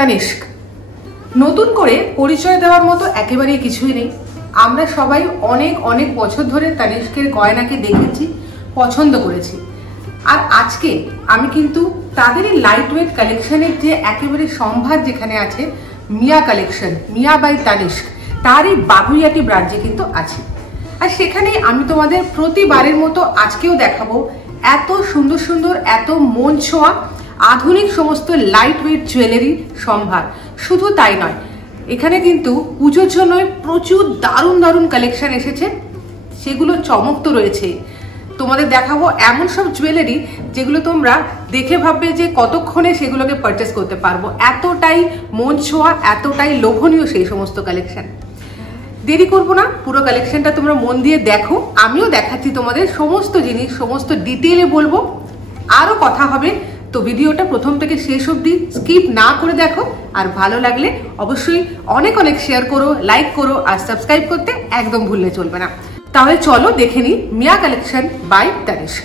তানিষ্ক। নতুন করে পরিচয় দেওয়ার মতো একেবারেই কিছুই নেই। আমরা সবাই অনেক অনেক বছর ধরে তানিষ্কের গয়নাকে দেখেছি, পছন্দ করেছি। আর আজকে আমি কিন্তু তাদেরই লাইট ওয়েট কালেকশনের যে একেবারে সম্ভার যেখানে আছে, মিয়া কালেকশন, মিয়া বাই তানিষ্ক, তারই বাগুইয়াটি ব্রাঞ্চে কিন্তু আছে। আর সেখানেই আমি তোমাদের প্রতিবারের মতো আজকেও দেখাবো এত সুন্দর সুন্দর, এত মন ছোঁয়া আধুনিক সমস্ত লাইট ওয়েট জুয়েলারি সম্ভার। শুধু তাই নয়, এখানে কিন্তু পুজোর জন্য প্রচুর দারুণ দারুণ কালেকশন এসেছে, সেগুলো চমক তো রয়েছে। তোমাদের দেখাবো এমন সব জুয়েলারি যেগুলো তোমরা দেখে ভাববে যে কতক্ষণে সেগুলোকে পারচেস করতে পারবো, এতটাই মন ছোঁয়া, এতটাই লোভনীয় সেই সমস্ত কালেকশন। দেরি করবো না, পুরো কালেকশনটা তোমরা মন দিয়ে দেখো। আমিও দেখাচ্ছি তোমাদের সমস্ত জিনিস, সমস্ত ডিটেইলে বলবো, আরো কথা হবে। তো ভিডিওটা প্রথম থেকে শেষ অবধি স্কিপ না করে দেখো। আর ভালো লাগলে অবশ্যই অনেক অনেক শেয়ার করো, লাইক করো, আর সাবস্ক্রাইব করতে একদম ভুললে চলবে না। তাহলে চলো দেখে নিই মিয়া কালেকশন বাই তানিষ্ক।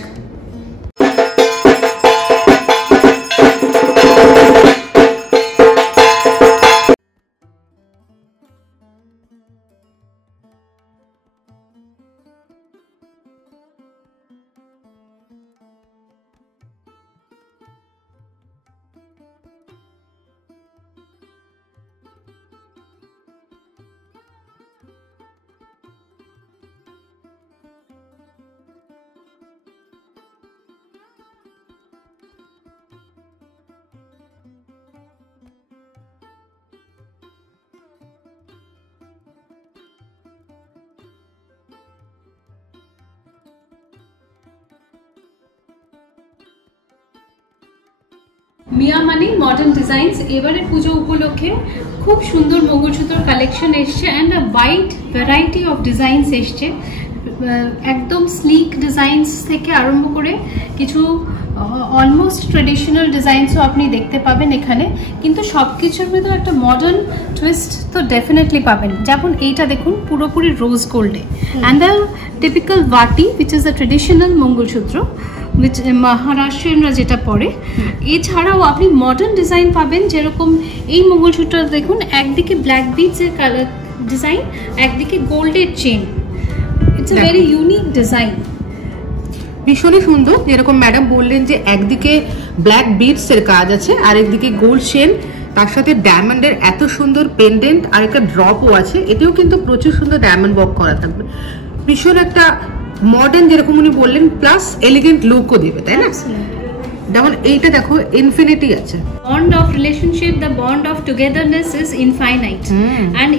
মিয়া মানে মডার্ন ডিজাইনস। এবারে পুজো উপলক্ষে খুব সুন্দর মঙ্গলসূত্র কালেকশন এসছে and a wide variety of designs এসছে। একদম স্লিক ডিজাইনস থেকে আরম্ভ করে কিছু অলমোস্ট ট্রেডিশনাল ডিজাইনসও আপনি দেখতে পাবেন এখানে, কিন্তু সব কিছুর মধ্যে একটা মডার্ন টুইস্ট তো ডেফিনেটলি পাবেন। যেমন এইটা দেখুন, পুরোপুরি রোজ গোল্ডে, and the typical vati which is the traditional mangalsutra মহারাষ্ট্রিয়ানরা যেটা পরে। এছাড়াও আপনি মডার্ন ডিজাইন পাবেন, যেরকম এই মঙ্গলসূত্র দেখুন, একদিকে ব্ল্যাক বিডসের কালার ডিজাইন, একদিকে গোল্ডের chain. It's a very unique design, ভীষণই সুন্দর। যেরকম ম্যাডাম বললেন যে একদিকে ব্ল্যাক বিডস এর কাজ আছে, আর একদিকে গোল্ড চেন, তার সাথে ডায়মন্ডের এত সুন্দর পেন্ডেন্ট আর একটা ড্রপও আছে। এটাও কিন্তু প্রচুর সুন্দর ডায়মন্ড ওয়ার্ক করা থাকবে। ভীষণ একটা মডার্ন, যেরকম উনি বললেন, প্লাস এলিগেন্ট লুকও দিবে, তাই না? যেমন এইটা দেখো, ইনফিনিটি আছে। Bond of relationship, the bond of togetherness is infinite, and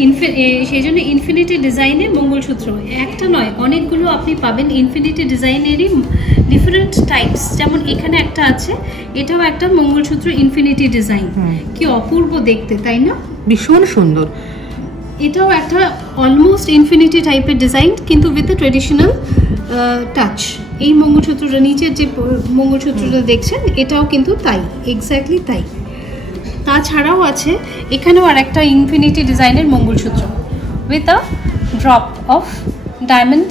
সেই জন্য ইনফিনিটি ডিজাইনে মঙ্গলসূত্র একটা নয়, অনেকগুলো আপনি পাবেন ইনফিনিটি ডিজাইনেরই ডিফারেন্ট টাইপস। যেমন এখানে একটা আছে, এটাও একটা মঙ্গলসূত্র ইনফিনিটি ডিজাইন। কি অপূর্ব দেখতে, তাই না? ভীষণ সুন্দর। এটাও একটা অলমোস্ট ইনফিনিটি টাইপের ডিজাইন, কিন্তু উইথ দ্য ট্রেডিশনাল টাচ। এই মঙ্গলসূত্রটা, নিচের যে মঙ্গলসূত্রটা দেখছেন, এটাও কিন্তু তাই, এক্স্যাক্টলি তাই। তাছাড়াও আছে এখানেও আর একটা ইনফিনিটি ডিজাইনের mangalsutra with a drop of diamond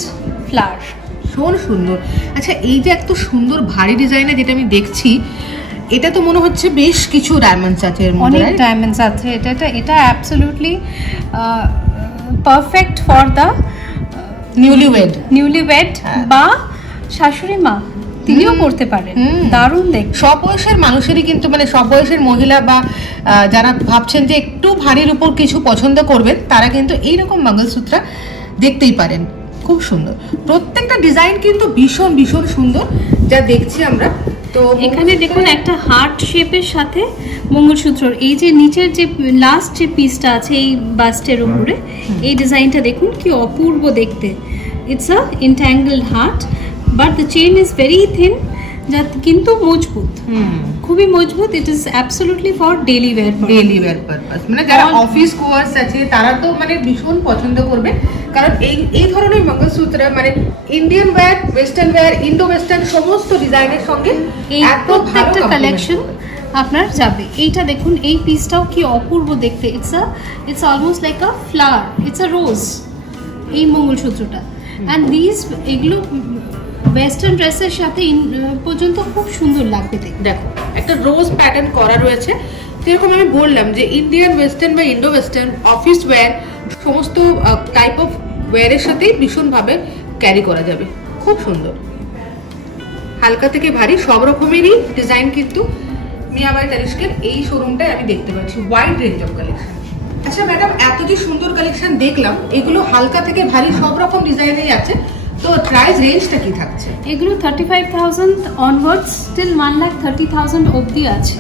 flower. ভীষণ সুন্দর। আচ্ছা, এই যে এত সুন্দর ভারী ডিজাইনের যেটা আমি দেখছি, এটা তো মনে হচ্ছে বেশ কিছু ডায়মন্ডস আছে এর মধ্যে। অনেক ডায়মন্ডস আছে। এটা অ্যাবসলিউটলি পারফেক্ট ফর দ্য নিউলিওয়েড বা শাশুড়ি মা, তিনিও করতে পারেন। দারুণ দেখ। সব বয়সের মানুষেরই কিন্তু, মানে সব বয়সের মহিলা বা যারা ভাবছেন যে একটু ভারীর উপর কিছু পছন্দ করবেন, তারা কিন্তু এইরকম মঙ্গলসূত্র দেখতেই পারেন। খুব সুন্দর, প্রত্যেকটা ডিজাইন কিন্তু ভীষণ ভীষণ সুন্দর যা দেখছি আমরা। তো এখানে দেখুন একটা হার্ট শেপের সাথে মঙ্গলসূত্র, এই যে নিচের যে লাস্ট যে পিসটা আছে এই বাস্টের উপরে, এই ডিজাইনটা দেখুন কি অপূর্ব দেখতে। It's a entangled heart, but the chain is very thin, যা কিন্তু মজবুত, খুবই মজবুত। It is absolutely for daily wear purpose. মানে যারা অফিস গোয়ার্স আছে তারা তো মানে ভীষণ পছন্দ করবে, কারণ এই ধরনের মঙ্গলসূত্র মানে Indian wear, western wear, Indo western সমস্ত ডিজাইনের সঙ্গে এত ভালো কালেকশন আপনার যাবে। এইটা দেখুন, এই পিসটাও কি অপূর্ব দেখতে। It's almost like a flower, it's a rose এই মঙ্গলসূত্রটা। অ্যান্ড এগুলো ওয়েস্টার্ন ড্রেসের সাথে পর্যন্ত খুব সুন্দর লাগবে। দেখো, একটা রোজ প্যাটার্ন করা রয়েছে, যেরকম আমি বললাম যে ইন্ডিয়ান ওয়েস্টার্ন বা ইন্ডো ওয়েস্টার্ন অফিস ওয়্যার সমস্ত টাইপ অফ ওয়্যারের সাথেই ভীষণভাবে ক্যারি করা যাবে। খুব সুন্দর, হালকা থেকে ভারী সব রকমেরই ডিজাইন কিন্তু মিয়াবাই তানিষ্কের এই শোরুমটায় আমি দেখতে পাচ্ছি, ওয়াইড রেঞ্জ অফ কালেকশন। আচ্ছা ম্যাডাম, এত যে সুন্দর কালেকশন দেখলাম, এগুলো হালকা থেকে ভারী সব রকম ডিজাইনেই আছে, তো প্রাইস রেঞ্জটা কি থাকছে? এগুলো 35,000 অনওয়ার্ডস টিল 1,30,000 অবধি আছে,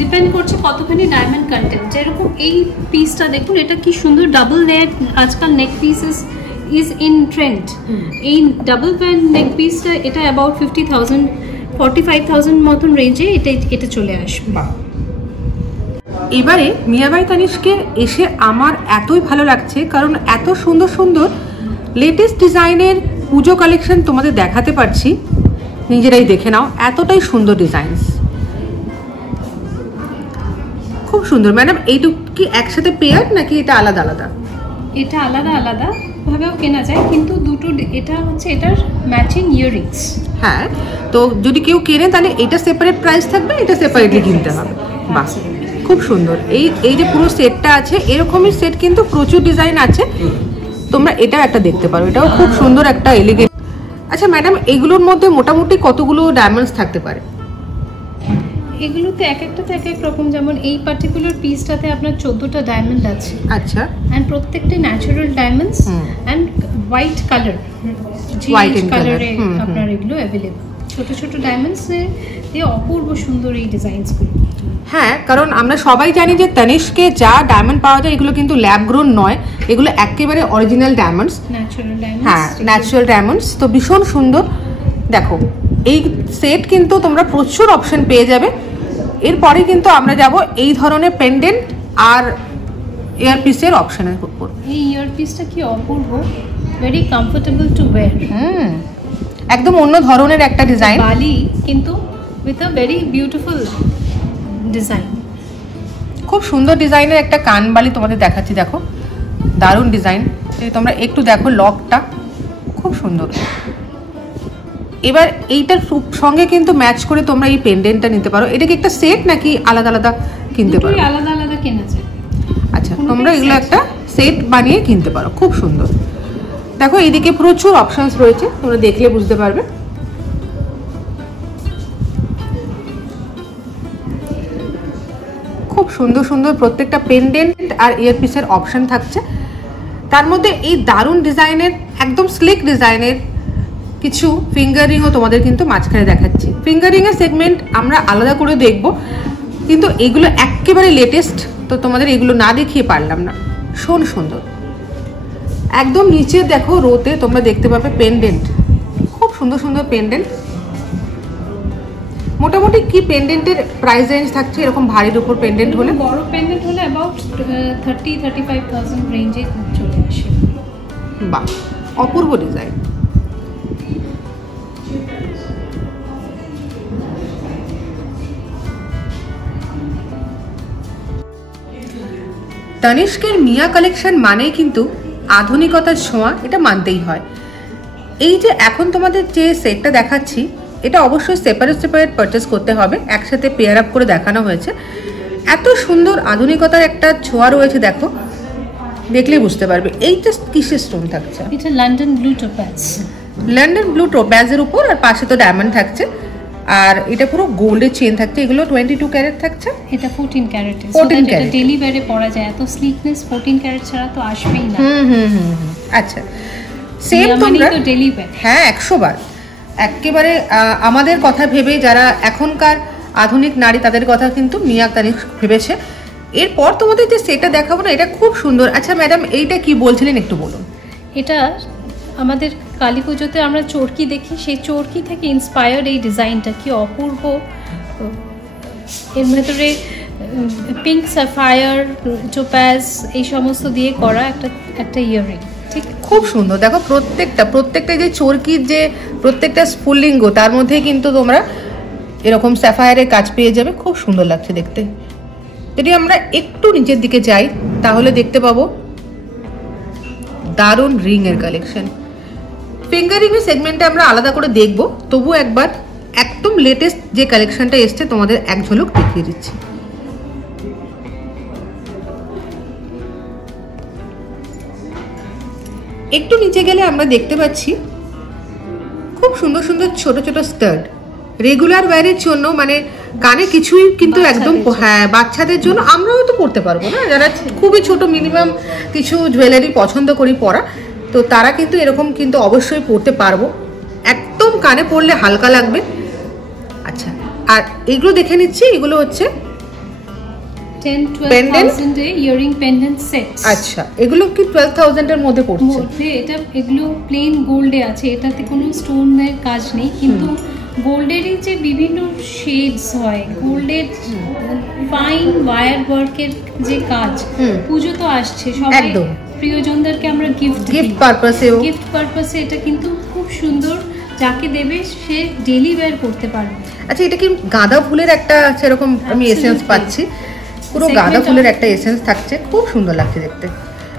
ডিপেন্ড করছে কতখানি ডায়মন্ড কন্টেন্ট। যেরকম এই পিসটা দেখুন, এটা কি সুন্দর ডাবল লেয়ার, আজকাল নেক পিসেস ইজ ইন ট্রেন্ড। এই ডাবল নেক পিসটা এটা অ্যাবাউট 50,000 45,000 মতন রেঞ্জে এটা চলে আসবে। এবারে মিয়াবাই তানিষ্কের এসে আমার এতই ভালো লাগছে, কারণ এত সুন্দর সুন্দর লেটেস্ট ডিজাইনের পুজো কালেকশন তোমাদের দেখাতে পারছি। নিজেরাই দেখে নাও, এতটাই সুন্দর ডিজাইনস, খুব সুন্দর। ম্যাডাম এইটুকু কি একসাথে পেয়ার নাকি এটা আলাদা আলাদা? এটা আলাদা আলাদা ভাবেও কেনা যায়, কিন্তু দুটো এটা হচ্ছে এটার ম্যাচিং ইয়াররিংস। হ্যাঁ, তো যদি কেউ কেনে তাহলে এটা সেপারেট প্রাইস থাকবে, এটা সেপারেটলি কিনতে হবে। বাহ, খুব সুন্দর। এই যে পুরো সেটটা আছে, এরকমই সেট কিন্তু প্রচুর ডিজাইন আছে, তোমরা এটা একটা দেখতে পারো, এটাও খুব সুন্দর একটা এলিগেন্ট। আচ্ছা ম্যাডাম, এগুলোর মধ্যে মোটামুটি কতগুলো ডায়মন্ডস থাকতে পারে? এগুলোতে এক একটাতে এক এক রকম, যেমন এই পার্টিকুলার পিসটাতে আপনার 14টা ডায়মন্ড আছে। আচ্ছা, এন্ড প্রত্যেকটা natural diamonds and white colour, white কালারে আপনার এগুলো अवेलेबल। ছোট ছোট ডায়মন্ডস দিয়ে অপূর্ব সুন্দর এই ডিজাইনসগুলো। হ্যাঁ, কারণ আমরা সবাই জানি যে তানিষ্কে যা ডায়মন্ড পাওয়া যায় এগুলো কিন্তু ল্যাব গ্রোন নয়, এগুলো একেবারে অরিজিনাল ডায়মন্ডস, ন্যাচারাল ডায়মন্ডস। হ্যাঁ, ন্যাচারাল ডায়মন্ডস। তো ভীষণ সুন্দর। দেখো এই সেট কিন্তু তোমরা প্রচুর অপশন পেয়ে যাবে। এরপরে কিন্তু আমরা যাব এই ধরনের পেন্ডেন্ট আর ইয়ারপিসের অপশনের উপর। এই ইয়ারপিসটা কি অপূর্ব, ভেরি কমফোর্টেবল টু ওয়্যার। একদম অন্য ধরনের একটা ডিজাইন, বালি কিন্তু with a very beautiful design. খুব সুন্দর ডিজাইনের একটা কানবালি তোমাদের দেখাচ্ছি, দেখো দারুণ ডিজাইন। তোমরা একটু দেখো লকটা, খুব সুন্দর। এবার এইটার সঙ্গে কিন্তু ম্যাচ করে তোমরা এই পেন্ডেন্টটা নিতে পারো। এটা কি একটা সেট নাকি আলাদা আলাদা কিনতে পারো? আলাদা আলাদা কেনা যায়। আচ্ছা, তোমরা এগুলো একটা সেট বানিয়ে কিনতে পারো, খুব সুন্দর। দেখো এইদিকে প্রচুর অপশনস রয়েছে, তোমরা দেখলে বুঝতে পারবে। খুব সুন্দর সুন্দর প্রত্যেকটা পেন্ডেন্ট আর ইয়ারপিসের অপশন থাকছে। তার মধ্যে এই দারুণ ডিজাইনের, একদম স্লিক ডিজাইনের কিছু ফিঙ্গার রিংও তোমাদের কিন্তু মাঝখানে দেখাচ্ছি। ফিঙ্গার রিংয়ের সেগমেন্ট আমরা আলাদা করে দেখব, কিন্তু এগুলো একেবারে লেটেস্ট, তো তোমাদের এগুলো না দেখিয়ে পারলাম না। ভীষণ সুন্দর। একদম নিচে দেখো রোতে তোমরা দেখতে পাবে পেন্ডেন্ট, খুব সুন্দর সুন্দর পেন্ডেন্ট। মোটামুটি কি পেন্ডেন্টের প্রাইস রেঞ্জ থাকছে এরকম ভারীর উপর পেন্ডেন্ট হলে? বড় পেন্ডেন্ট হলে অ্যাবাউট 30-35,000 রেঞ্জে চলে আসে। বাহ, অপূর্ব ডিজাইন। তানিষ্কের মিয়া কালেকশন মানেই কিন্তু আধুনিকতার ছোঁয়া, এটা মানতেই হয়। এই যে এখন তোমাদের যে সেটটা দেখাচ্ছি, এটা অবশ্যই সেপারেট সেপারেট পারচেস করতে হবে, একসাথে পেয়ার আপ করে দেখানো হয়েছে। এত সুন্দর আধুনিকতার একটা ছোঁয়া রয়েছে, দেখো দেখলেই বুঝতে পারবে। এইটা কিসের স্টোন থাকছে? এটা London blue topaz. London blue টোপ্যাজের উপর, আর পাশে তো ডায়মন্ড থাকছে, আর এটা পুরো গোল্ডের চেন থাকছে। এগুলো 22 ক্যারেট থাকছে, এটা 14 ক্যারেট। 14 ক্যারেট ডেইলি ওয়্যারে পরা যায়, এত স্লিকনেস 14 ক্যারেট ছাড়া তো আসবেই না। আচ্ছা, সেম তোমরা তো ডেইলি ওয়্যার। হ্যাঁ, 100 বার। একেবারে আমাদের কথা ভেবে যারা এখনকার আধুনিক নারী, তাদের কথা কিন্তু মিয়া তানিষ্ক ভেবেছে। এরপর তোমাদের যে সেটটা দেখাবো না, এটা খুব সুন্দর। আচ্ছা ম্যাডাম, এইটা কি বলছিলেন একটু বলুন। এটা আমাদের কালী পুজোতে আমরা চরকি দেখি, সেই চরকি থেকে ইন্সপায়ার্ড এই ডিজাইনটা, কি অপূর্ব। এর ভেতরে পিঙ্ক সাফায়ার, টোপ্যাজ এই সমস্ত দিয়ে করা একটা ইয়াররিং। ঠিক, খুব সুন্দর। দেখো প্রত্যেকটা যে চরকির যে প্রত্যেকটা স্ফুলিঙ্গ, তার মধ্যে কিন্তু তোমরা এরকম স্যাফায়ারের কাজ পেয়ে যাবে। খুব সুন্দর লাগছে দেখতে। যদি আমরা একটু নিচের দিকে যাই, তাহলে দেখতে পাবো দারুণ রিং এর কালেকশন। ফিঙ্গার রিং এর সেগমেন্টে আমরা আলাদা করে দেখব, তবু একবার একদম লেটেস্ট যে কালেকশনটা এসছে তোমাদের এক ঝলক দেখিয়ে দিচ্ছি। একটু নিচে গেলে আমরা দেখতে পাচ্ছি খুব সুন্দর সুন্দর ছোট ছোট স্টাড, রেগুলার ওয়্যারের জন্য, মানে কানে কিছুই কিন্তু একদম, হ্যাঁ বাচ্চাদের জন্য। আমরাও তো পড়তে পারবো না, যারা খুবই ছোট মিনিমাম কিছু জুয়েলারি পছন্দ করি পরা, তো তারা কিন্তু এরকম কিন্তু অবশ্যই পড়তে পারবো, একদম কানে পড়লে হালকা লাগবে। আচ্ছা, আর এগুলো দেখে নিচ্ছি, এগুলো হচ্ছে 10-12,000 ইয়ারিং পেন্ডেন্ট সেট। আচ্ছা, এগুলো কি 12,000 এর মধ্যে পড়ছে? এগুলো প্লেন গোল্ডে আছে, এটাতে কোনো স্টোনের কাজ নেই, কিন্তু গোল্ডেরই যে বিভিন্ন শেডস হয়, গোল্ডের ফাইন ওয়্যার ওয়ার্কের যে কাজ, পুজো তো আসছে, সবাই প্রিয়জনদেরকে আমরা গিফট পারপাসে এটা কিন্তু খুব সুন্দর, যাকে দেবে সে ডেইলি ওয়্যার করতে পারবে। আচ্ছা, এটা কি গাঁদা ফুলের একটা সেরকম আমি এসেন্স পাচ্ছি, পুরো গাঁদা ফুলের একটা এসেন্স থাকছে, খুব সুন্দর লাগছে দেখতে।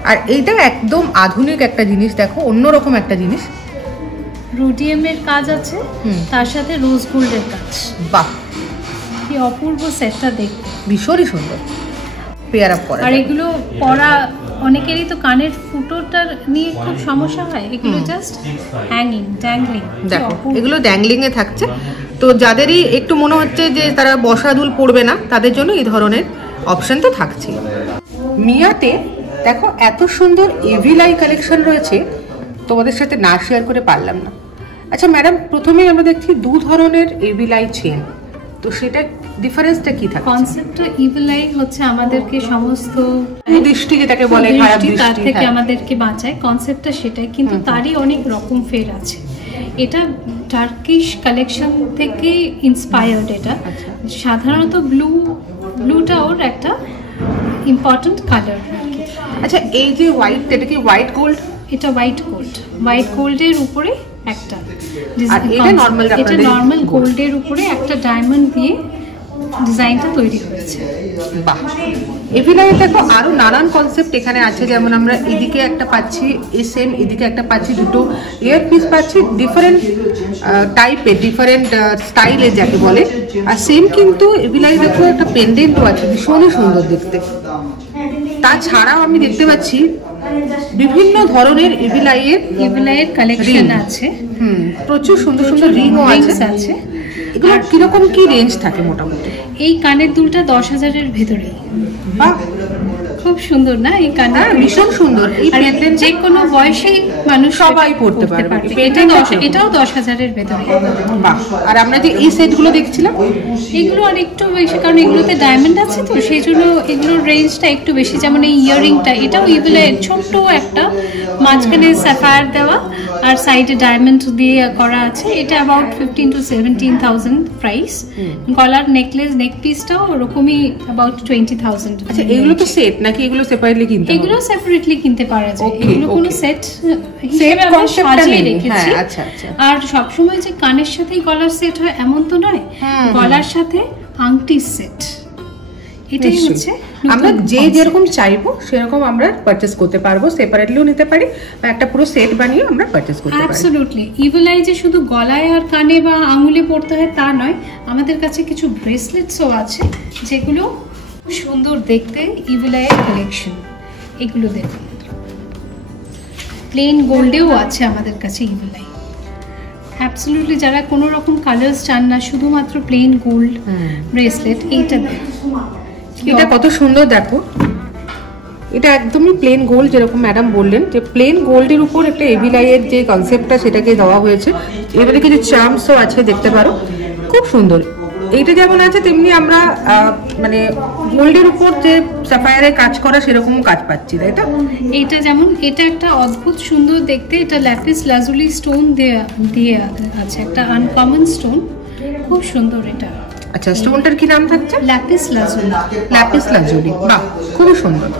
আর এইটা একদম আধুনিক একটা জিনিস, দেখো অন্যরকম একটা জিনিস, রোডিয়ামের কাজ আছে, তার সাথে রোজ গোল্ডের কাজ। বাহ, কি অপূর্ব সেটটা দেখতে, ভীষণই সুন্দর পেয়ার আপ করা। আর এগুলো পরা অনেকেরই তো কানের ফুটোটা নিয়ে খুব সমস্যা হয়, এগুলো জাস্ট হ্যাঙ্গিং, ড্যাংলিং। দেখো এগুলো ড্যাংলিং এ থাকছে, তো যাদেরই একটু মনে হচ্ছে যে তারা বসা দুল পড়বে না, তাদের জন্য এই ধরনের অপশন তো থাকছে। মিয়াতে দেখো এত সুন্দর এভিলাই কালেকশন রয়েছে, তোমাদের সাথে না শেয়ার করে পারলাম না। আচ্ছা ম্যাডাম, প্রথমেই আমরা দেখছি দু ধরনের এভিলাই চেন, তো সেটা ডিফারেন্সটা কি থাকে? কনসেপ্টটা ইভিলাই হচ্ছে আমাদেরকে সমস্ত দৃষ্টি যেটাকে বলে খারাপ দৃষ্টি, তার থেকে আমাদেরকে বাঁচায়, কনসেপ্টটা সেটাই, কিন্তু তারই অনেক রকম ফের আছে। এটা টার্কিশ কালেকশন থেকে ইন্সপায়ার্ড। এটা সাধারণত ব্লুটা ওর একটা ইম্পর্টেন্ট কালার। আচ্ছা, এই যে হোয়াইট, এটা কি হোয়াইট গোল্ড? এটা হোয়াইট গোল্ডের উপরে একটা, এটা নর্মাল গোল্ডের উপরে একটা ডায়মন্ড দিয়ে ডিজাইনটা তৈরি হয়েছে। বাহ, এভিলাই দেখো আরো নানান কনসেপ্ট এখানে আছে, যেমন আমরা এদিকে একটা পাচ্ছি সেম, এদিকে একটা পাচ্ছি, দুটো ইয়ার পিস পাচ্ছি ডিফারেন্ট টাইপের, ডিফারেন্ট স্টাইলের যাকে বলে। আর সেম কিন্তু এভিলাই দেখো একটা পেন্ডেন্টও আছে, ভীষণই সুন্দর দেখতে। তাছাড়াও আমি দেখতে পাচ্ছি বিভিন্ন ধরনের এভিলাইয়ের কালেকশন আছে, প্রচুর সুন্দর সুন্দর রিংও আছে। এগুলো কিরকম কি রেঞ্জ থাকে মোটামুটি? এই কানের দুলটা 10,000-এর ভেতরে। বাহ, খুব সুন্দর না এই কানের? ভীষণ সুন্দর। যে কোনো বয়সে মানুষ সবাই পড়তে পারবে। এটাও 10,000-এর ভেতরে। বাহ, আর আমরা যে এই সেটগুলো দেখছিলাম, এগুলো অনেকটু বেশি, কারণ এগুলোতে ডায়মন্ড আছে, তো সেই জন্য এগুলোর রেঞ্জটা একটু বেশি। যেমন এই ইয়াররিংটা, এটাও ইভিলাইয়ের ছোট্ট একটা, মাঝখানে স্যাফায়ার দেওয়া আর সাইডে ডায়মন্ড দিয়ে করা আছে। এটা অ্যাবাউট 15,000 to 17,000 প্রাইস। গলার নেকলেস, নেক পিসটাও ওরকমই অ্যাবাউট 20,000। আচ্ছা, এগুলো তো সেট নাকি এগুলো সেপারেটলি কিনতে? এগুলো সেপারেটলি কিনতে পারা যায়, এগুলো কোনো সেট হিসেবে আমরা সাজিয়ে রেখেছি। আচ্ছা আচ্ছা। আর সবসময় যে কানের সাথেই গলার সেট হয় এমন তো নয়, গলার সাথে আংটির সেট, এটাই হচ্ছে আমরা যে যেরকম চাইবো সেরকম আমরা পারচেজ করতে পারবো, সেপারেটলিও নিতে পারি বা একটা পুরো সেট বানিয়ে আমরা পারচেজ করতে পারি। অ্যাবসলিউটলি। ইভিলাই যে শুধু গলায় আর কানে বা আঙুলে পড়তে হয় তা নয়, আমাদের কাছে কিছু ব্রেসলেটসও আছে যেগুলো সুন্দর দেখতে, ইভিলাইয়ের কালেকশন। এগুলো দেখুন, প্লেন গোল্ডেও আছে আমাদের কাছে ইভিলাই। অ্যাবসলিউটলি, যারা কোনো রকম কালার্স চান না, শুধুমাত্র প্লেন গোল্ড ব্রেসলেট, এইটা দেখুন, এটা কত সুন্দর দেখো। এটা একদমই প্লেন গোল্ড, যেরকম ম্যাডাম বললেন যে প্লেন গোল্ডের উপর একটা এভিলাইয়ের যে কনসেপ্টটা সেটাকে দেওয়া হয়েছে। এবারে কিছু চার্মসও আছে, দেখতে পারো, খুব সুন্দর। এইটা যেমন আছে তেমনি আমরা মানে গোল্ডের উপর যে সাফায়ারের কাজ করা সেরকমও কাজ পাচ্ছি, তাই তো? এইটা যেমন, এটা একটা অদ্ভুত সুন্দর দেখতে, এটা ল্যাপিস লাজুলি স্টোন দিয়ে আছে, একটা আনকমন স্টোন, খুব সুন্দর এটা। আচ্ছা, স্টোনটার কি নাম থাকছে? ল্যাপিস লাজুলি। ল্যাপিস লাজুলি, বাহ, খুব সুন্দর।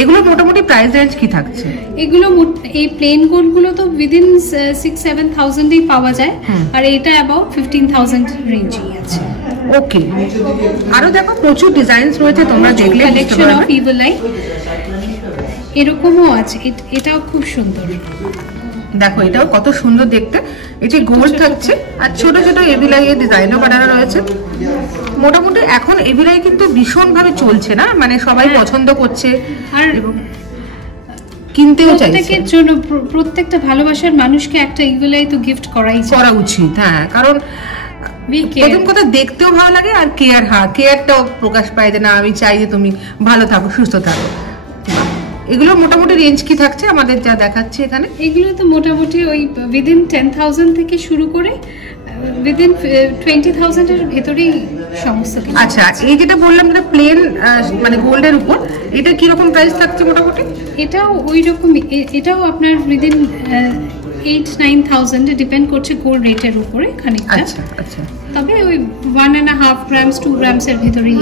এগুলো মোটামুটি প্রাইস রেঞ্জ কি থাকছে? এগুলো এই প্লেন গোল্ড গুলো তো উইদিন 6-7,000 এই পাওয়া যায়, আর এটা অ্যাবাউট 15,000 রেঞ্জই আছে। ওকে, আরো দেখো প্রচুর ডিজাইনস রয়েছে, তোমরা দেখলে কালেকশন অফ ইভিলাই এরকমও আছে, এটাও খুব সুন্দর। দেখো এটাও কত সুন্দর দেখতে, এই যে গোল্ড থাকছে আর ছোট ছোট এভিলাইয়ের ডিজাইনও বানানো রয়েছে। মোটামুটি এখন এভিলাই কিন্তু ভীষণ ভাবে চলছে না, মানে সবাই পছন্দ করছে। আর কিনতেও চাইছে। প্রত্যেকের জন্য, প্রত্যেকটা ভালোবাসার মানুষকে একটা এগুলাই তো গিফট করা উচিত। হ্যাঁ, কারণ প্রথম কথা দেখতেও ভালো লাগে, আর কেয়ারটাও প্রকাশ পায় যে না আমি চাই যে তুমি ভালো থাকো, সুস্থ থাকো। এগুলো মোটামুটি রেঞ্জ কি থাকছে আমাদের যা দেখাচ্ছে এখানে? এগুলো তো মোটামুটি ওই উইদিন 10,000 থেকে শুরু করে উইদিন 20,000 এর ভেতরেই সমস্ত কিছু। আচ্ছা, এই যেটা বললাম যেটা প্লেন মানে গোল্ডের উপর, এটা কি রকম প্রাইস থাকছে মোটামুটি? এটাও ওই রকম, এটাও আপনার উইদিন 8-9,000 ডিপেন্ড করছে গোল্ড রেটের উপরে খানিকটা। আচ্ছা আচ্ছা, তবে ওই 1.5 গ্রামস 2 গ্রামস এর ভিতরেই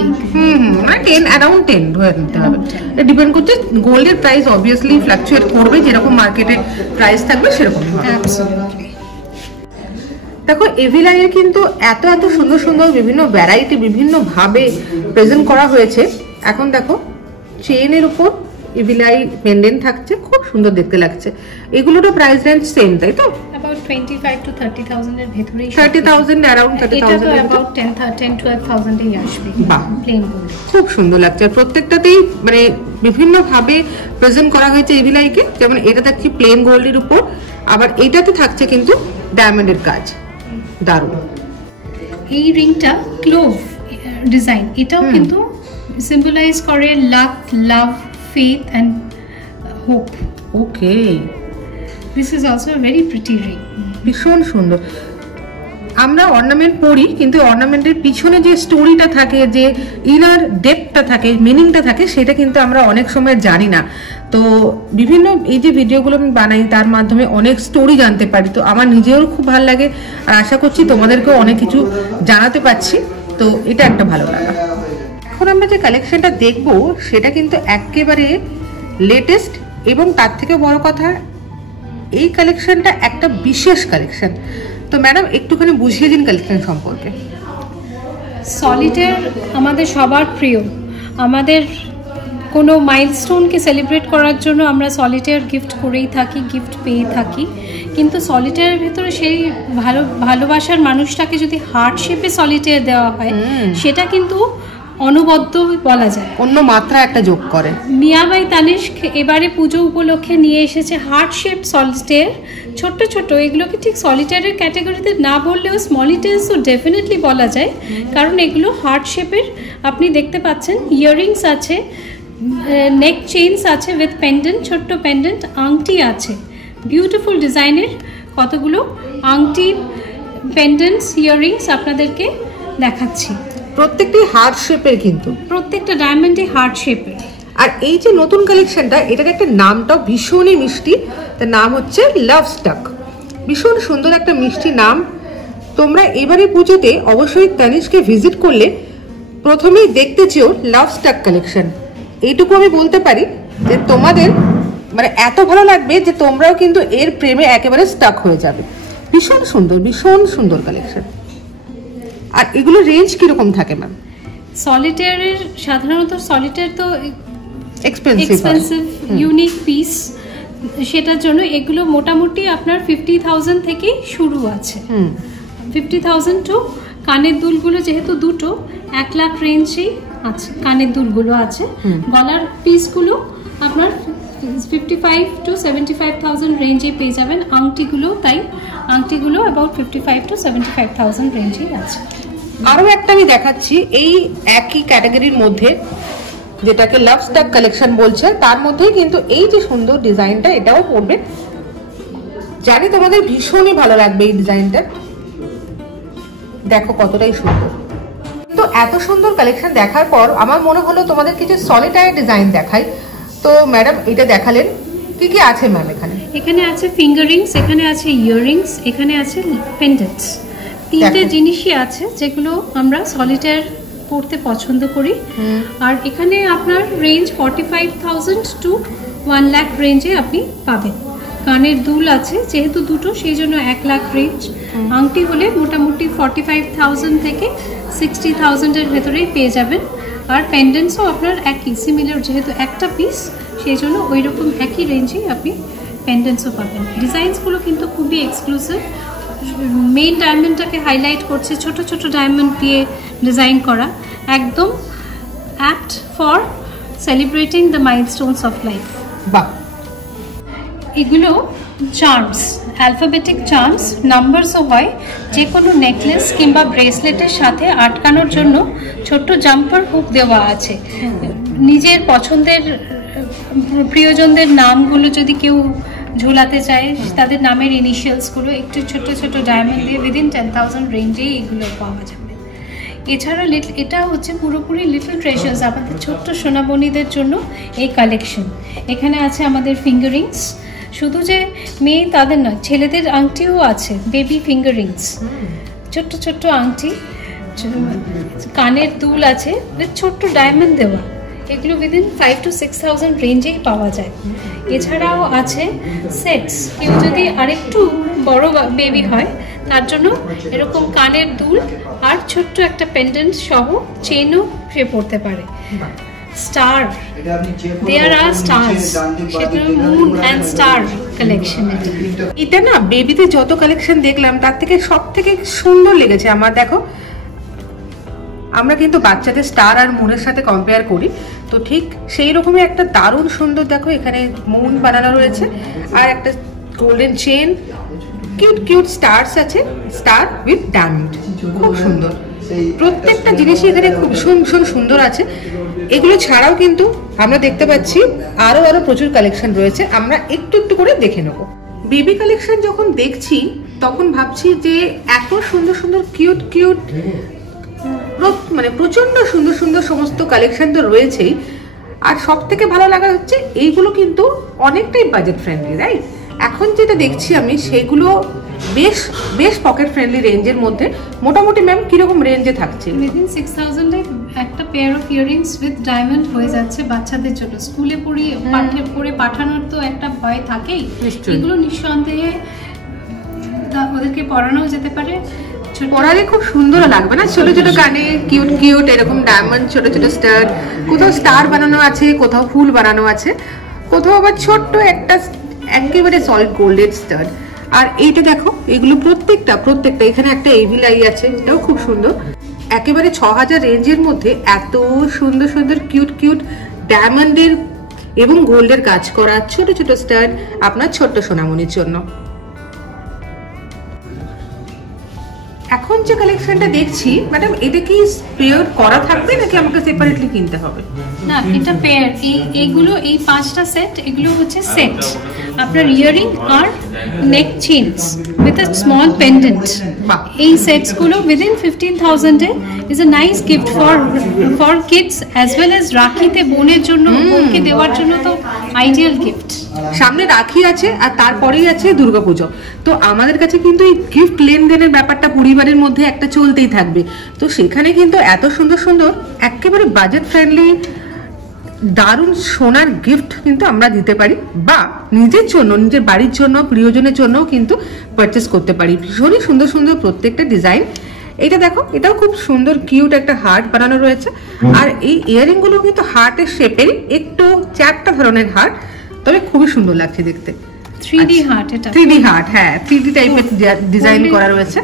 মানে 10 অ্যারাউন্ড 10 ধরে নিতে হবে। এটা ডিপেন্ড করছে, গোল্ডের প্রাইস অবভিয়াসলি ফ্লাকচুয়েট করবে, যেরকম মার্কেটে প্রাইস থাকবে সেরকম হবে। অ্যাবসলিউটলি। দেখো এভিলাইয়ের কিন্তু এত এত সুন্দর সুন্দর বিভিন্ন ভ্যারাইটি বিভিন্ন ভাবে প্রেজেন্ট করা হয়েছে। এখন দেখো চেইনের উপর এভিলাই পেন্ডেন্ট থাকছে, খুব সুন্দর দেখতে লাগছে। এগুলোরও প্রাইস রেঞ্জ সেম, তাই তো? about 25 to 30,000 এর ভেতরেই, 30,000 অ্যারাউন্ড 30,000 এটা তো about 10-12,000 এই আসবে। প্লেন গোল্ড খুব সুন্দর লাগছে। প্রত্যেকটাতেই মানে বিভিন্ন ভাবে প্রেজেন্ট করা হয়েছে এভিলাইকে। যেমন এটা থাকছে প্লেন গোল্ডের উপর, আবার এটাতে থাকছে কিন্তু ডায়মন্ডের কাজ, দারুণ। এই রিংটা ক্লোভ ডিজাইন, এটাও কিন্তু সিম্বলাইজ করে luck, love, faith and hope. Okay, this is also a very pretty ring. ভীষণ সুন্দর। আমরা অর্নামেন্ট পরি, কিন্তু অর্নামেন্টের পিছনে যে স্টোরিটা থাকে, যে ইনার ডেপথটা থাকে, মিনিংটা থাকে, সেটা কিন্তু আমরা অনেক সময় জানি না। তো বিভিন্ন এই যে ভিডিওগুলো আমি বানাই, তার মাধ্যমে অনেক স্টোরি জানতে পারি। তো আমার নিজেরও খুব ভালো লাগে, আর আশা করছি তোমাদেরকেও অনেক কিছু জানাতে পারছি। তো এটা একটা ভালো লাগা। এখন আমরা যে কালেকশনটা দেখব সেটা কিন্তু একেবারে লেটেস্ট, এবং তার থেকে বড় কথা এই কালেকশনটা একটা বিশেষ কালেকশন। তো ম্যাডাম একটুখানি বুঝিয়ে দিন কালেকশন সম্পর্কে। সলিটার আমাদের সবার প্রিয়। আমাদের কোনো মাইলস্টোনকে সেলিব্রেট করার জন্য আমরা সলিটার গিফট করেই থাকি, গিফট পেয়ে থাকি। কিন্তু সলিটারের ভেতরে সেই ভালোবাসার মানুষটাকে যদি হার্ট শেপে সলিটার দেওয়া হয়, সেটা কিন্তু অনবদ্য বলা যায়, অন্য মাত্রা একটা যোগ করে। মিয়াবাই তানিস্ক এবারে পুজো উপলক্ষে নিয়ে এসেছে হার্ট শেপ সলিটার, ছোট্ট ছোট্ট। এগুলোকে ঠিক সলিটারের ক্যাটাগরিতে না বললেও স্মলিটার্সও ডেফিনেটলি বলা যায়, কারণ এগুলো হার্ট শেপের। আপনি দেখতে পাচ্ছেন ইয়াররিংস আছে, নেক চেইনস আছে উইথ পেন্ডেন্ট, ছোট্ট পেন্ডেন্ট, আংটি আছে, বিউটিফুল ডিজাইনের কতগুলো আংটি, পেন্ডেন্টস, ইয়াররিংস আপনাদেরকে দেখাচ্ছি। প্রত্যেকটি হার্ট শেপের, কিন্তু প্রত্যেকটা ডায়মন্ডে হার্ট শেপের। আর এই যে নতুন কালেকশনটা, এটার একটা নামটাও ভীষণই মিষ্টি। তার নাম হচ্ছে লাভ স্টাক। ভীষণ সুন্দর একটা মিষ্টি নাম। তোমরা এবারে পুজোতে অবশ্যই তানিশকে ভিজিট করলে প্রথমেই দেখতে চেও লাভ স্টাক কালেকশন। এইটুকু আমি বলতে পারি যে তোমাদের মানে এত ভালো লাগবে যে তোমরাও কিন্তু এর প্রেমে একেবারে স্টাক হয়ে যাবে। ভীষণ সুন্দর, ভীষণ সুন্দর কালেকশন। আর এগুলো রেঞ্জ কিরকম থাকে ম্যাম? সলিটারের সাধারণত সলিটার তো এক্সপেন্সিভ ইউনিক পিস, সেটার জন্য এগুলো মোটামুটি আপনার 50,000 থেকে শুরু আছে। 50,000 টু কানের দুলগুলো যেহেতু দুটো, 1 লাখ রেঞ্জেই আছে কানের দুলগুলো আছে। গলার পিসগুলো আপনার 55 to 75,000 রেঞ্জে পেয়ে যাবেন। আংটিগুলো তাই, আংটিগুলো অ্যাবাউট 55 to 75,000 রেঞ্জেই আছে। আরও একটা আমি দেখাচ্ছি এই একই ক্যাটাগরির মধ্যে, যেটাকে লাভ স্টাক কালেকশন বলছে, তার মধ্যেই কিন্তু এই যে সুন্দর ডিজাইনটা, এটাও পড়বে। জানি তোমাদের ভীষণই ভালো লাগবে এই ডিজাইনটা। দেখো কতটাই সুন্দর। তো এত সুন্দর কালেকশন দেখার পর আমার মনে হলো তোমাদের কিছু সলিটারি ডিজাইন দেখাই। তো ম্যাডাম এটা দেখালেন, কি কি আছে ম্যাম এখানে? এখানে আছে ফিঙ্গার রিংস, এখানে আছে ইয়াররিংস, এখানে আছে পেন্ডেন্টস। তিনটে জিনিসই আছে যেগুলো আমরা সলিটার পড়তে পছন্দ করি। আর এখানে আপনার রেঞ্জ 45,000 টু 1 লাখ রেঞ্জে আপনি পাবেন। কানের দুল আছে যেহেতু দুটো, সেই জন্য 1 লাখ রেঞ্জ। আংটি হলে মোটামুটি 45,000 থেকে 60,000 এর ভেতরেই পেয়ে যাবেন। আর পেন্ডেন্টসও আপনার একই সিমিলার, যেহেতু একটা পিস, সেই জন্য ওই রকম একই রেঞ্জেই আপনি পেন্ডেন্টসও পাবেন। ডিজাইনসগুলো কিন্তু খুবই এক্সক্লুসিভ, মেইন ডায়মন্ডটাকে হাইলাইট করছে, ছোট ছোট ডায়মন্ড দিয়ে ডিজাইন করা, একদম apt for celebrating the milestones of life. বাহ, এগুলো চার্মস, অ্যালফাবেটিক চার্মস, নাম্বারসও হয়। যে কোনো নেকলেস কিংবা ব্রেসলেটের সাথে আটকানোর জন্য ছোট্ট জাম্পার হুক দেওয়া আছে। নিজের পছন্দের প্রিয়জনদের নামগুলো যদি কেউ ঝোলাতে চায়, তাদের নামের ইনিশিয়ালসগুলো একটু ছোট ছোট ডায়মন্ড দিয়ে উইদিন 10,000 রেঞ্জেই এগুলো পাওয়া যাবে। এছাড়া এটা হচ্ছে পুরোপুরি লিটল ট্রেজার্স, আমাদের ছোট্ট সোনামণিদের জন্য এই কালেকশন। এখানে আছে আমাদের ফিঙ্গারিংস, শুধু যে মেয়ে তাদের নয়, ছেলেদের আংটিও আছে, বেবি ফিঙ্গারিংস, ছোট্ট ছোট্ট আংটি, কানের দুল আছে উইথ ছোট্ট ডায়মন্ড দেওয়া। এগুলো উইদিন 5,000 to 6,000 রেঞ্জেই পাওয়া যায়। এছাড়াও আছে সেটস, কেউ যদি আরেকটু বড় বেবি হয় তার জন্য এরকম কানের দুল আর ছোট্ট একটা পেন্ডেন্ট সহ চেনও সে পড়তে পারে। স্টার, দেয়ার আর স্টার্স, সেটা মুন অ্যান্ড স্টার কালেকশন। এটা না বেবিতে যত কালেকশন দেখলাম তার থেকে সব থেকে সুন্দর লেগেছে আমার। দেখো, আমরা কিন্তু বাচ্চাদের স্টার আর মুনের সাথে কম্পেয়ার করি, তো ঠিক সেই রকমই একটা দারুণ সুন্দর, দেখো এখানে মুন বানানো রয়েছে আর একটা golden chain, cute cute stars আছে, স্টার উইথ ডায়মন্ড, খুব সুন্দর। প্রত্যেকটা জিনিসই এখানে খুব ভীষণ সুন্দর আছে। এগুলো ছাড়াও কিন্তু আমরা দেখতে পাচ্ছি আরো প্রচুর কালেকশন রয়েছে, আমরা একটু একটু করে দেখে নেব। বেবি কালেকশন যখন দেখছি তখন ভাবছি যে এত সুন্দর সুন্দর কিউট কিউট, মানে প্রচন্ড সুন্দর সুন্দর সমস্ত কালেকশন তো রয়েছেই, আর সব থেকে ভালো লাগা হচ্ছে এইগুলো কিন্তু অনেকটাই বাজেট ফ্রেন্ডলি, রাইট? এখন যেটা দেখছি আমি সেগুলো বেশ বেশ পকেট ফ্রেন্ডলি রেঞ্জের মধ্যে। মোটামুটি ম্যাম কিরকম রেঞ্জে থাকছে? উইদিন 6,000 এ একটা pair of earrings with diamond হয়ে যাচ্ছে বাচ্চাদের জন্য। স্কুলে পড়ে পাঠানোর তো একটা ভয় থাকেই, এগুলো নিঃসন্দেহে ওদেরকে পড়ানোও যেতে পারে। পরালে খুব সুন্দর লাগবে না? ছোট ছোট কানে কিউট কিউট এরকম ডায়মন্ড, ছোট ছোট স্টার, কোথাও স্টার বানানো আছে, কোথাও ফুল বানানো আছে, কোথাও আবার ছোট্ট একটা একেবারে সলিড গোল্ডেন স্টার। আর এইটা দেখো, এগুলো প্রত্যেকটা এখানে একটা এভিল আই আছে, এটাও খুব সুন্দর। একেবারে 6,000 রেঞ্জের মধ্যে এত সুন্দর সুন্দর কিউট কিউট ডায়মন্ডের এবং গোল্ডের কাজ করা ছোট ছোট স্টার আপনার ছোট্ট সোনামণির জন্য। এখন যে কালেকশনটা দেখছি ম্যাডাম, এটা কি পেয়ার করা থাকবে নাকি আমাকে সেপারেটলি কিনতে হবে? না, এটা পেয়ার। এইগুলো এই 5টা সেট, এগুলো হচ্ছে সেট। আপনার ইয়ারিং আর neck chains with a small pendant, এই সেটস গুলো উইদিন 15,000 এ is a nice gift for kids as well as রাখিতে বোনের জন্য, বোনকে দেওয়ার জন্য তো আইডিয়াল গিফট। সামনে রাখি আছে আর তারপরেই আছে দুর্গাপুজো, তো আমাদের কাছে কিন্তু এই গিফট লেনদেনের ব্যাপারটা পরিবারের মধ্যে একটা চলতেই থাকবে। তো সেখানে কিন্তু এত সুন্দর সুন্দর একেবারে বাজেট ফ্রেন্ডলি দারুণ সোনার গিফট কিন্তু আমরা দিতে পারি, বা নিজের জন্য, নিজের বাড়ির জন্য, প্রিয়জনের জন্য কিন্তু পারচেস করতে পারি। ভীষণই সুন্দর সুন্দর প্রত্যেকটা ডিজাইন। এটা দেখো, এটাও খুব সুন্দর কিউট একটা হার্ট বানানো রয়েছে, আর এই ইয়ারিং গুলো কিন্তু হার্টের শেপের, একটু চ্যাপ্টা ধরনের হার্ট, তবে খুবই সুন্দর লাগছে দেখতে। 3D হার্ট, এটা 3D হার্ট, হ্যাঁ 3D টাইপের ডিজাইন করা রয়েছে।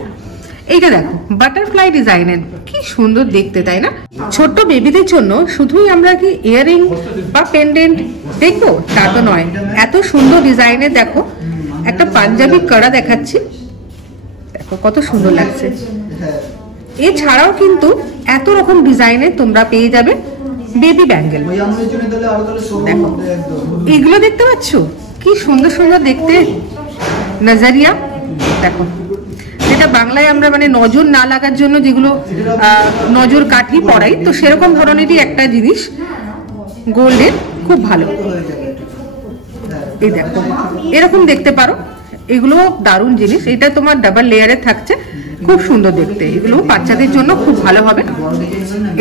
এইটা দেখো বাটারফ্লাই ডিজাইনের, কি সুন্দর দেখতে, তাই না? ছোট্ট বেবিদের জন্য শুধুই আমরা কি ইয়ারিং বা পেন্ডেন্ট দেখবো তা তো নয়, এত সুন্দর ডিজাইনের দেখো একটা পাঞ্জাবি কড়া দেখাচ্ছি, দেখো কত সুন্দর লাগছে। এছাড়াও কিন্তু এত রকম ডিজাইনের তোমরা পেয়ে যাবে বেবি ব্যাঙ্গেল। দেখো এগুলো দেখতে পাচ্ছ কি সুন্দর সুন্দর দেখতে, নজরিয়া দেখো, যেটা বাংলায় আমরা মানে নজর না লাগার জন্য যেগুলো নজর কাঠি পরাই, তো সেরকম ধরনেরই একটা জিনিস, গোল্ডের, খুব ভালো। এই দেখো এরকম দেখতে পারো, এগুলো দারুণ জিনিস। এটা তোমার ডাবল লেয়ারে থাকছে, খুব সুন্দর দেখতে, এগুলো বাচ্চাদের জন্য খুব ভালো হবে।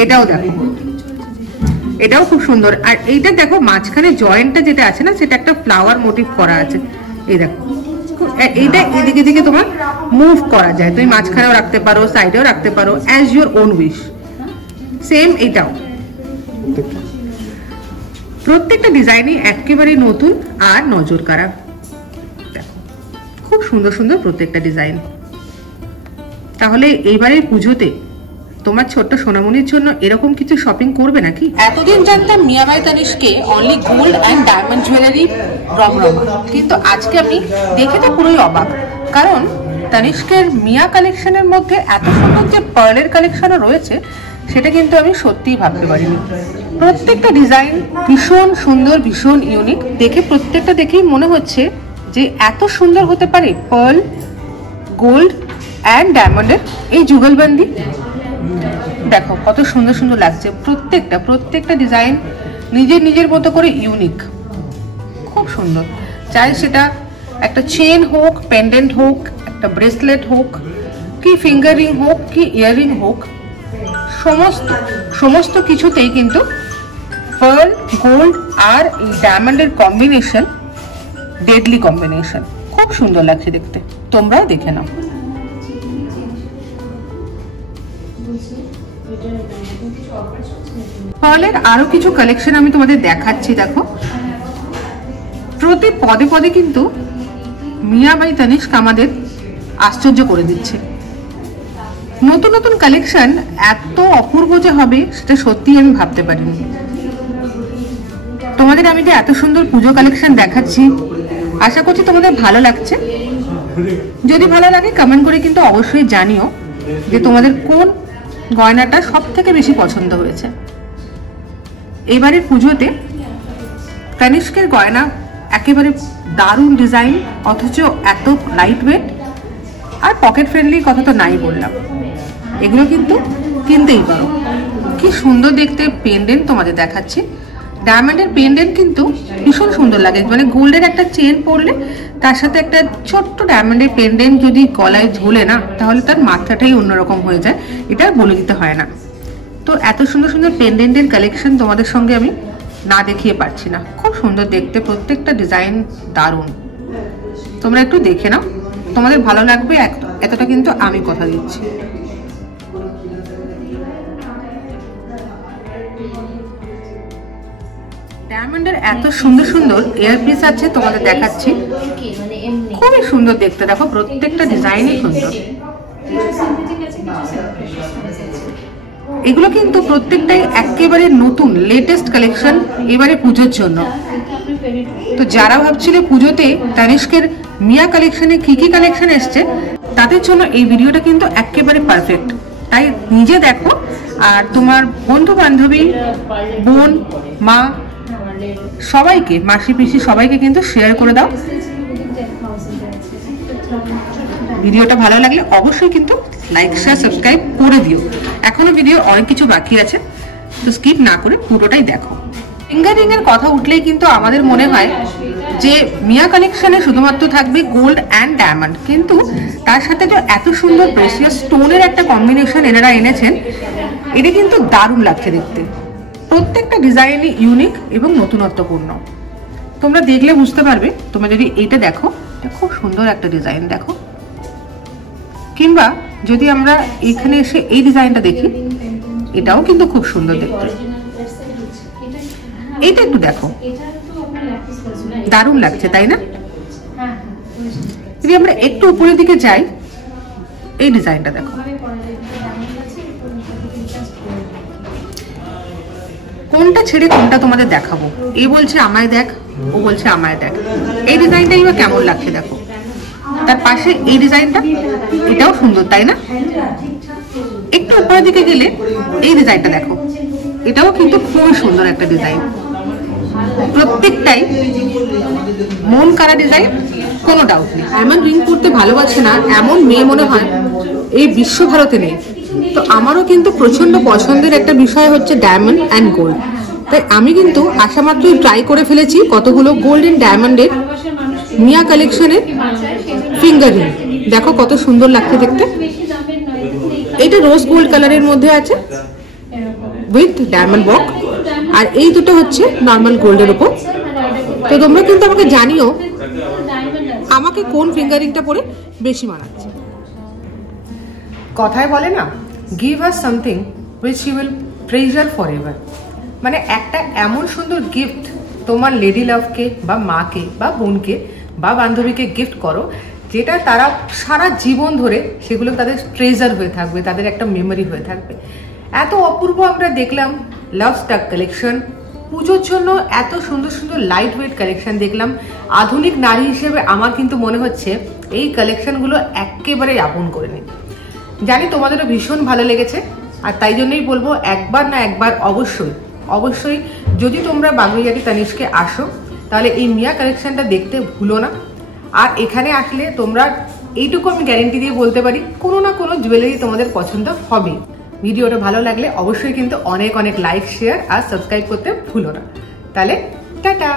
এটাও দেখো, এটাও খুব সুন্দর। আর এইটা দেখো মাঝখানে জয়েন্টটা যেটা আছে না, সেটা একটা ফ্লাওয়ার মোটিভ করা আছে। এই দেখো, এইটা এদিকে দিকে তোমার মুভ করা যায়, তুমি মাঝখানেও রাখতে পারো, সাইডেও রাখতে পারো, as your own wish. Same এইটাও, প্রত্যেকটা ডিজাইনই একেবারে নতুন আর নজর কাড়া। খুব সুন্দর সুন্দর প্রত্যেকটা ডিজাইন। তাহলে এইবারের পুজোতে তোমার ছোট্ট সোনামণির জন্য এরকম কিছু শপিং করবে নাকি? এতদিন জানতাম মিয়া বাই তানিশকে only gold and diamond jewellery রমরমা, কিন্তু আজকে আমি দেখে তো পুরোই অবাক। কারণ তানিশকের মিয়া কালেকশনের মধ্যে এত সুন্দর যে পার্লের কালেকশনও রয়েছে সেটা কিন্তু আমি সত্যিই ভাবতে পারিনি। প্রত্যেকটা ডিজাইন ভীষণ সুন্দর, ভীষণ ইউনিক। প্রত্যেকটা দেখেই মনে হচ্ছে যে এত সুন্দর হতে পারে পার্ল, গোল্ড অ্যান্ড ডায়মন্ডের এই যুগলবন্দি। দেখো কত সুন্দর সুন্দর লাগছে প্রত্যেকটা ডিজাইন নিজের মতো করে ইউনিক, খুব সুন্দর। চাই সেটা একটা চেন হোক, পেন্ডেন্ট হোক, একটা ব্রেসলেট হোক, কি ফিঙ্গার রিং হোক, কি ইয়াররিং হোক, সমস্ত কিছুতেই কিন্তু পার্ল, গোল্ড আর এই ডায়মন্ডের কম্বিনেশন ডেডলি কম্বিনেশন, খুব সুন্দর লাগছে দেখতে। তোমরাও দেখে নাও। পার্লের আরো কিছু কালেকশন আমি তোমাদের দেখাচ্ছি। দেখো প্রতি পদে পদে কিন্তু মিয়া বাই তানিশক আমাদের আশ্চর্য করে দিচ্ছে। নতুন নতুন কালেকশন এত অপূর্ব যে হবে সেটা সত্যি আমি ভাবতে পারিনি। তোমাদের আমি যে এত সুন্দর পুজো কালেকশন দেখাচ্ছি, আশা করছি তোমাদের ভালো লাগছে। যদি ভালো লাগে কমেন্ট করে কিন্তু অবশ্যই জানিও যে তোমাদের কোন গয়নাটা সব থেকে বেশি পছন্দ হয়েছে। এবারের পুজোতে তানিশকের গয়না একেবারে দারুণ ডিজাইন, অথচ এত লাইট ওয়েট আর পকেট ফ্রেন্ডলি, কথা তো নাই বললাম। এগুলো কিন্তু কিনতেই পারো। কি সুন্দর দেখতে পেন্ডেন্ট তোমাদের দেখাচ্ছি। ডায়মন্ডের পেন্ডেন্ট কিন্তু ভীষণ সুন্দর লাগে, মানে গোল্ডের একটা চেন পরলে তার সাথে একটা ছোট্ট ডায়মন্ডের পেন্ডেন্ট যদি গলায় ঝুলে না, তাহলে তার মাত্রাটাই অন্যরকম হয়ে যায়, এটা বলে দিতে হয় না। তো এত সুন্দর সুন্দর পেন্ডেন্টের কালেকশন তোমাদের সঙ্গে আমি না দেখিয়ে পারছি না। খুব সুন্দর দেখতে, প্রত্যেকটা ডিজাইন দারুণ। তোমরা একটু দেখে নাও, তোমাদের ভালো লাগবে এতটা কিন্তু আমি কথা দিচ্ছি। ডায়মন্ডের এত সুন্দর সুন্দর ইয়ারপিস আছে তোমাদের দেখাচ্ছি, খুবই সুন্দর দেখতে। দেখো প্রত্যেকটা ডিজাইনই সুন্দর। এগুলো কিন্তু প্রত্যেকটাই একেবারে নতুন লেটেস্ট কালেকশন এবারে পুজোর জন্য। তো যারা ভাবছিলে পুজোতে তানিশকের মিয়া কালেকশনে কি কি কালেকশন এসছে, তাদের জন্য এই ভিডিওটা কিন্তু একেবারে পারফেক্ট। তাই নিজে দেখো আর তোমার বন্ধু বান্ধবী, বোন, মা, সবাইকে, মাসি পিসি সবাইকে কিন্তু শেয়ার করে দাও। ভিডিওটা ভালো লাগলে অবশ্যই কিন্তু লাইক, শেয়ার, সাবস্ক্রাইব করে দিও। এখনো ভিডিও অনেক কিছু বাকি আছে, তো স্কিপ না করে পুরোটাই দেখো। ফিঙ্গার রিং এর কথা উঠলেই কিন্তু আমাদের মনে হয় যে মিয়া কালেকশনে শুধুমাত্র থাকবে গোল্ড অ্যান্ড ডায়মন্ড, কিন্তু তার সাথে যে এত সুন্দর প্রেসিয়াস স্টোনের একটা কম্বিনেশন এনারা এনেছেন, এটা কিন্তু দারুণ লাগছে দেখতে। প্রত্যেকটা ডিজাইনই ইউনিক এবং নতুনত্বপূর্ণ। তোমরা দেখলে বুঝতে পারবে। তোমরা যদি এটা দেখো, এটা খুব সুন্দর একটা ডিজাইন দেখো, কিংবা যদি আমরা এখানে এসে এই ডিজাইনটা দেখি, এটাও কিন্তু খুব সুন্দর দেখতে। এটা একটু দেখো, দারুণ লাগছে তাই না? যদি আমরা একটু উপরের দিকে যাই, এই ডিজাইনটা দেখো, কোনটা ছেড়ে কোনটা তোমাদের দেখাবো। এ বলছে আমায় দেখ, ও বলছে আমায় দেখ। এই ডিজাইনটাই বা কেমন লাগছে দেখো। তার পাশে এই ডিজাইনটা, এটাও সুন্দর তাই না? একটু উপরের দিকে গেলে এই ডিজাইনটা দেখো, এটাও কিন্তু খুবই সুন্দর একটা ডিজাইন। প্রত্যেকটাই মন কাড়া ডিজাইন, কোনো ডাউট নেই। ডায়মন্ড রিং পরতে ভালোবাসে না এমন মেয়ে মনে হয় এই বিশ্বভারতে নেই। তো আমারও কিন্তু প্রচন্ড পছন্দের একটা বিষয় হচ্ছে ডায়মন্ড অ্যান্ড গোল্ড। তাই আমি কিন্তু আশা মাত্রই ট্রাই করে ফেলেছি কতগুলো গোল্ডেন ডায়মন্ডের মিয়া কালেকশনের ফিঙ্গার রিং। দেখো কত সুন্দর লাগছে দেখতে। এটা রোজ গোল্ড কালারের মধ্যে আছে উইথ ডায়মন্ড ওয়ার্ক, আর এই দুটো হচ্ছে নর্মাল গোল্ডের উপর। তো তোমরা কিন্তু আমাকে জানিও আমাকে কোন ফিঙ্গার রিংটা পরে বেশি মানাচ্ছে। কথায় বলে না, give us something which you will treasure forever. মানে একটা এমন সুন্দর গিফট তোমার লেডি লাভকে বা মাকে বা বোনকে বা বান্ধবীকে গিফট করো, যেটা তারা সারা জীবন ধরে সেগুলো তাদের ট্রেজার হয়ে থাকবে, তাদের একটা মেমোরি হয়ে থাকবে। এত অপূর্ব আমরা দেখলাম লাভ স্টাক কালেকশন, পুজোর জন্য এত সুন্দর সুন্দর লাইট ওয়েট কালেকশন দেখলাম। আধুনিক নারী হিসেবে আমার কিন্তু মনে হচ্ছে এই কালেকশনগুলো একেবারে আপন করে নিই। জানি তোমাদেরও ভীষণ ভালো লেগেছে, আর তাই জন্যই বলবো একবার না একবার অবশ্যই অবশ্যই যদি তোমরা বাগুইআটি তানিষ্কে আসো তাহলে এই মিয়া কালেকশনটা দেখতে ভুলো না। আর এখানে আসলে তোমরা এইটুকু আমি গ্যারেন্টি দিয়ে বলতে পারি কোনো না কোনো জুয়েলারি তোমাদের পছন্দ হবে। ভিডিওটা ভালো লাগলে অবশ্যই কিন্তু অনেক অনেক লাইক, শেয়ার আর সাবস্ক্রাইব করতে ভুলো না। তাহলে টাটা।